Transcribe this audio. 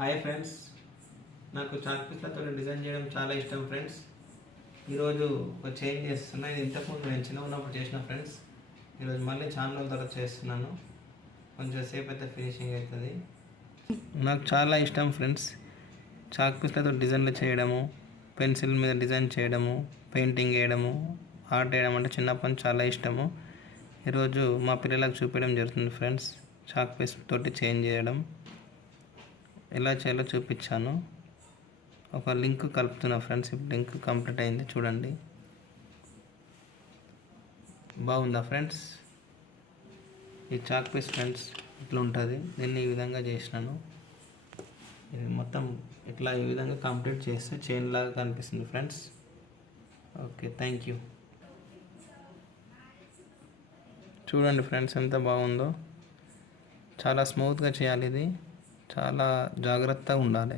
Hi friends, నాకు chalk పీస్లతో design చేయడం చాలా ఇష్టం ఫ్రెండ్స్. ఈరోజు ఒక చేంజ్ చేస్తున్నా. ఇది ఇంతకుముందు నేను చిన్న ఉన్నప్పుడు చేసిన ఫ్రెండ్స్. ఈరోజు మళ్ళీ చాలా రోజుల తర్వాత చేస్తున్నాను. కొంచెం సేపు అయితే ఫినిషింగ్ అవుతుంది. నాకు చాలా ఇష్టం ఫ్రెండ్స్ చాక్ పీస్లతో డిజైన్లు చేయడము, పెన్సిల్ మీద డిజైన్ చేయడము, పెయింటింగ్ వేయడము, ఆర్ట్ వేయడం అంటే చిన్నప్పటి నుంచి చాలా ఇష్టము. ఈరోజు మా పిల్లలకు చూపించడం జరుగుతుంది ఫ్రెండ్స్. చాక్ పీస్ తోటి చేంజ్ చేయడం ఎలా చేయాలో చూపించాను. ఒక లింక్ కలుపుతున్నా ఫ్రెండ్స్. ఇప్పుడు లింక్ కంప్లీట్ అయింది, చూడండి. బాగుందా ఫ్రెండ్స్? ఈ చాక్ పీస్ ఫ్రెండ్స్ ఇట్లా ఉంటుంది. దీన్ని ఈ విధంగా చేసినాను. ఇది మొత్తం ఇట్లా ఈ విధంగా కంప్లీట్ చేస్తే చైన్ లాగా కనిపిస్తుంది ఫ్రెండ్స్. Okay, thank you. చూడండి ఫ్రెండ్స్ ఎంత బాగుందో. చాలా స్మూత్గా చేయాలి. ఇది చాలా జాగ్రత్తగా ఉండాలి.